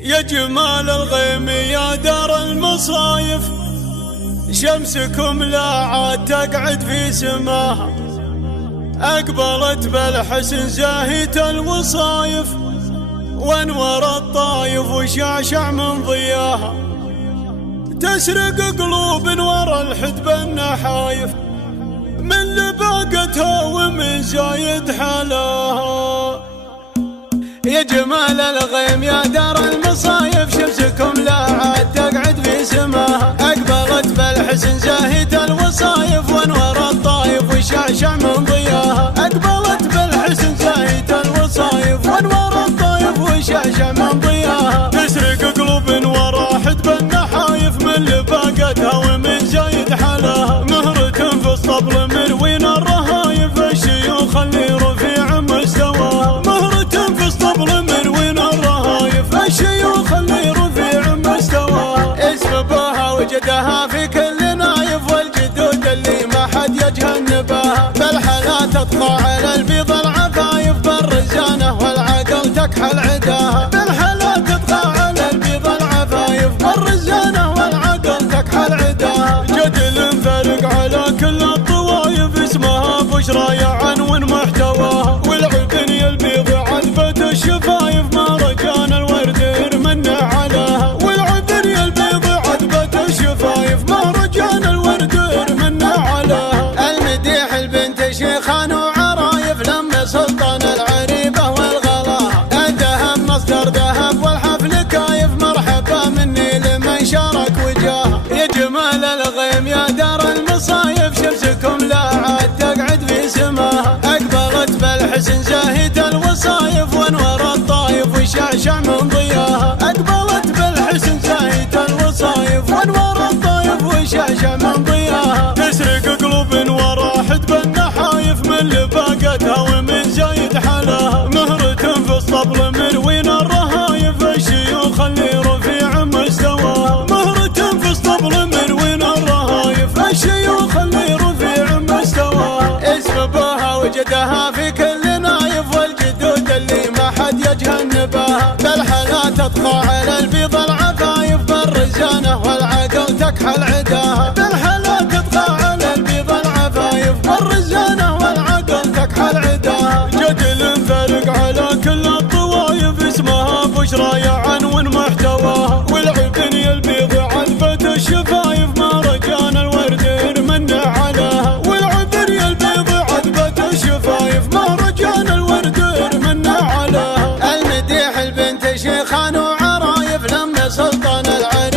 يا جمال الغيم يا دار المصايف، شمسكم لا عاد تقعد في سماها، أقبلت بالحسن زاهية الوصايف، وانور الطايف وشعشع من ضياها، تسرق قلوب ورا الحدب النحايف، من لباقتها ومن زايد حلاها. يا جمال الغيم يا دار المصايف، شمسكم لا عاد تقعد في سماها، أقبلت بالحسن زاهية الوصايف، وانور الطايف وشعشع من ضياها، أقبلت بالحسن زاهية الوصايف، وانور الطايف وشعشع من ضياها، تسرق قلوب ورا حدب النحايف، من لباقتها ومن زايد حلاها، مهرة في الصبل من وين الرهايف، الشيوخ اللي رفيع مستواها، مهرة في الصبل من وين الرهايف، الشيوخ اللي رفيع مستواها، اسبابها وجدها في كل نايف، والجدود اللي ما حد يتجنبها، بالحلا تطغى على البيض العفايف، بالرزانة والعقل تكحل عداها، بالحلا تطغى على البيض العفايف، بالرزانة والعقل تكحل عداها، جدل فارق على كل الطوايف، اسمها بشرى يا عنون محتواها، والعبني البيض عذبة الشفايف، ما رجان الورد يرمنا عليها، والعبني البيض عذبة الشفايف، ما رجان الورد يرمنا عليها، المديح البنت شيخان وعرايف، لما سلطان العريبة والغلاها، الذهب مصدر ذهب والحفل كايف، مرحبا مني لمن شارك وجاها. يا جمال الغيم يا دار المصايف، شمسكم لا عاد تقعد في سماها، أقبلت بالحسن زاهية الوصايف، وانور الطايف وشعشع من ضياها، أقبلت بالحسن زاهية الوصايف، وانور الطايف وشعشع من ضياها، تسرق قلوب ورا حدب النحايف، من لباقتها ومن زايد حلاها، مهرة في الصبل من وين الرهايف، الشيوخ اللي رفيع مستواها، مهرة في الصبل من وين الرهايف، الشيوخ اللي رفيع مستواها، اسبابها وجدها في كل نايف، والجدود اللي ما حد يتجنبها، بالحلا تطغى على البيض العفايف، بالرزانة والعقل تكحل عداها، بالحلا تطغى على البيض العفايف، بالرزانة والعقل تكحل عداها، جدل فارق على كل الطوايف، اسمها بشرى يا عنون محتواها، والعبني البيض عذبة الشفايف، ما رجان الورد يرمنا عليها، والعبني البيض عذبة الشفايف، ما رجان الورد يرمنا عليها، المديح البنت شيخان وعرايف، لما سلطان العريبة